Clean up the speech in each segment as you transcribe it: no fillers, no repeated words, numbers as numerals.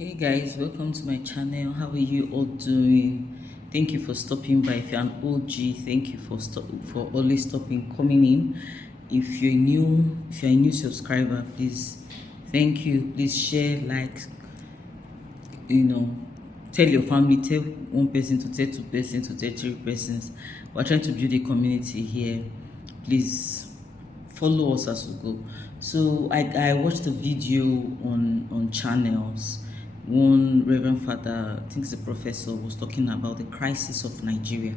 Hey guys, welcome to my channel. How are you all doing? Thank you for stopping by. If you're an OG, thank you for always coming in. If you're a new subscriber, please, thank you. Please share, like, tell your family, tell one person to tell two persons to tell three persons. We're trying to build a community here. Please follow us as we go. So I watched a video on channels. One reverend father, I think it's a professor, was talking about the crisis of Nigeria.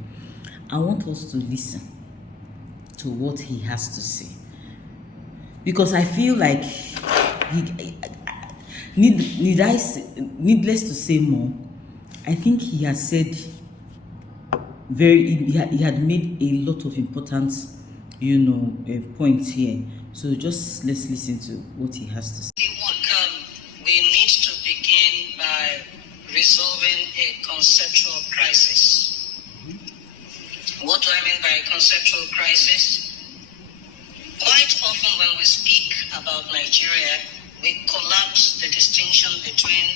I want us to listen to what he has to say, because I feel like needless to say more, I think he has said he had made a lot of important points here. So just let's listen to what he has to say. We need to begin by resolving a conceptual crisis. What do I mean by a conceptual crisis? Quite often when we speak about Nigeria, we collapse the distinction between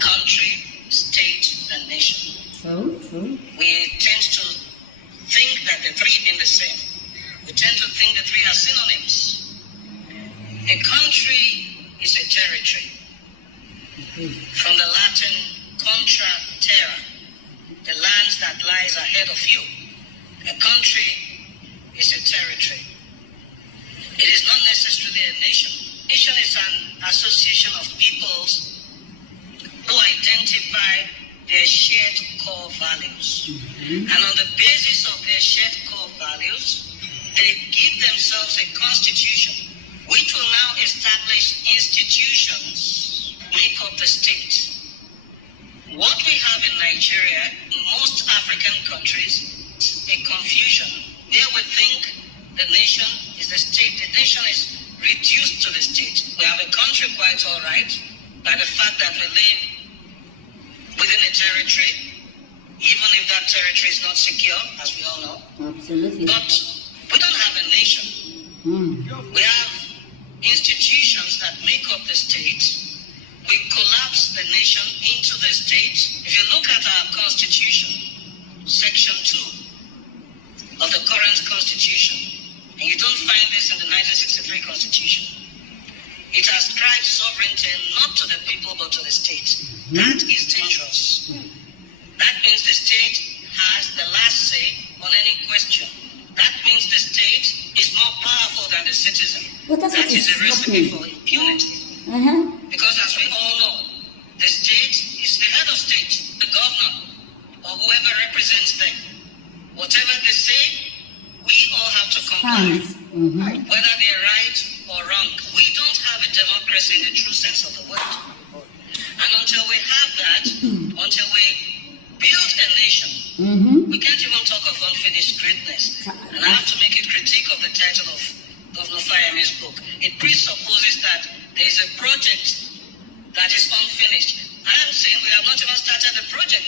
country, state, and nation. True. We tend to think that the three mean the same. We tend to think the three are synonyms. A country is a territory. From the Latin contra terra, the land that lies ahead of you. A country is a territory. It is not necessarily a nation. Nation is an association of peoples who identify their shared core values. And on the basis of their shared core values, they give themselves a constitution which will now establish institutions that make up the state. What we have in Nigeria, in most African countries, is a confusion where we think the nation is the state. The nation is reduced to the state. We have a country quite all right by the fact that we live within a territory, even if that territory is not secure, as we all know. Absolutely. But we don't have a nation. We have institutions that make up the state. We collapse the nation into the state. If you look at our constitution, section 2 of the current constitution, and you don't find this in the 1963 constitution, it ascribes sovereignty not to the people but to the state. That is dangerous. That means the state has the last say on any question. That means the state is more powerful than the citizen. That is a recipe for impunity. Because as we all know, the state is the head of state, the governor, or whoever represents them. Whatever they say, we all have to comply, whether they're right or wrong. We don't have a democracy in the true sense of the word. And until we have that, until we build a nation, we can't even talk of unfinished greatness. And I have to make a critique of the title of Governor Fayemi's book. It presupposes that there is a project that is unfinished. I am saying we have not even started the project.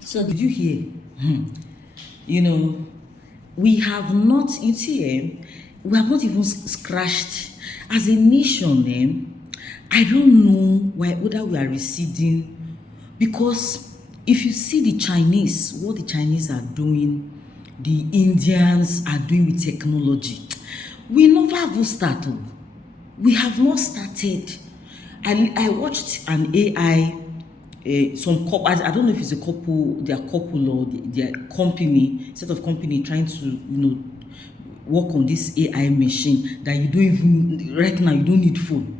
So did you hear? We have not, we have not even scratched as a nation. I don't know whether we are receding, because if you see the Chinese, what the Chinese are doing, the Indians are doing with technology, we never have started. We have not started. I watched an AI, some couple, I don't know if it's a couple, their couple or their company, set of company trying to, work on this AI machine that you don't even, right now, you don't need phone.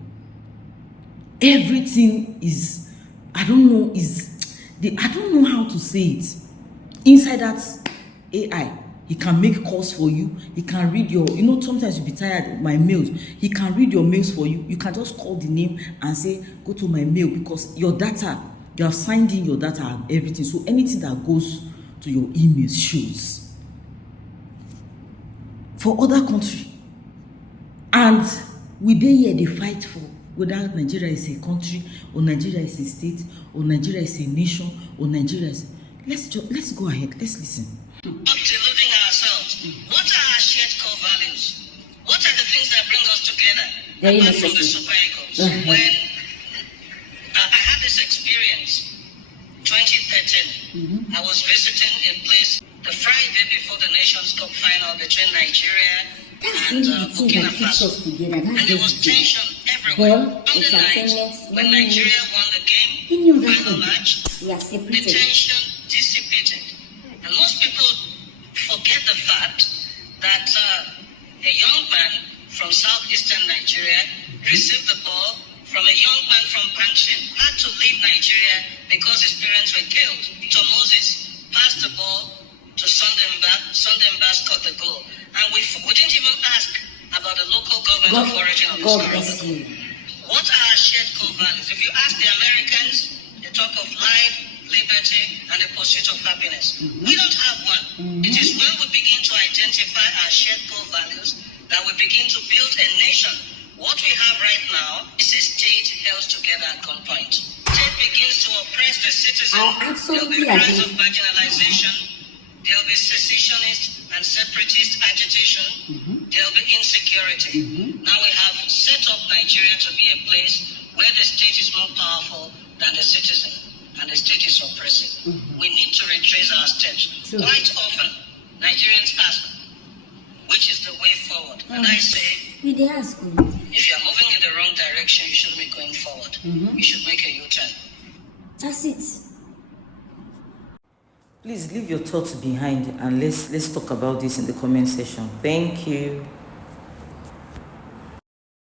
Everything is, I don't know how to say it. Inside that AI, he can make calls for you. He can read your, sometimes you'll be tired of my mails. He can read your mails for you. You can just call the name and say, go to my mail, because your data, you have signed in your data and everything. So anything that goes to your email shows. For other country. And we dey here, they fight for whether Nigeria is a country, or Nigeria is a state, or Nigeria is a nation, or Nigeria is... Let's go ahead. Let's listen. Not deluding ourselves. What are our shared core values? What are the things that bring us together? Apart from the super egos. When 2013. I was visiting a place the Friday before the Nations Cup final between Nigeria and Burkina Faso. And there was tension everywhere. On the night, when Nigeria won the game, final match, the tension dissipated. And most people forget the fact that a young man from southeastern Nigeria received the ball from a young man from Panchin, had to leave Nigeria because his parents were killed. Victor Moses passed the ball to Sundemba scored the goal. And we didn't even ask about the local government of origin of this country. What are our shared core values? If you ask the Americans, they talk of life, liberty, and the pursuit of happiness. We don't have one. It is when we begin to identify our shared core values that we begin to build a nation. What we have right now is a state held together at gunpoint. State begins to oppress the citizen. There will be cries of marginalization. There will be secessionist and separatist agitation. There will be insecurity. Now we have set up Nigeria to be a place where the state is more powerful than the citizen, and the state is oppressive. We need to retrace our steps. Quite often, Nigerians ask, which is the way forward? And I say, if you are moving in the wrong direction, you shouldn't be going forward. You should make a U-turn. That's it. Please leave your thoughts behind and let's talk about this in the comment section. Thank you.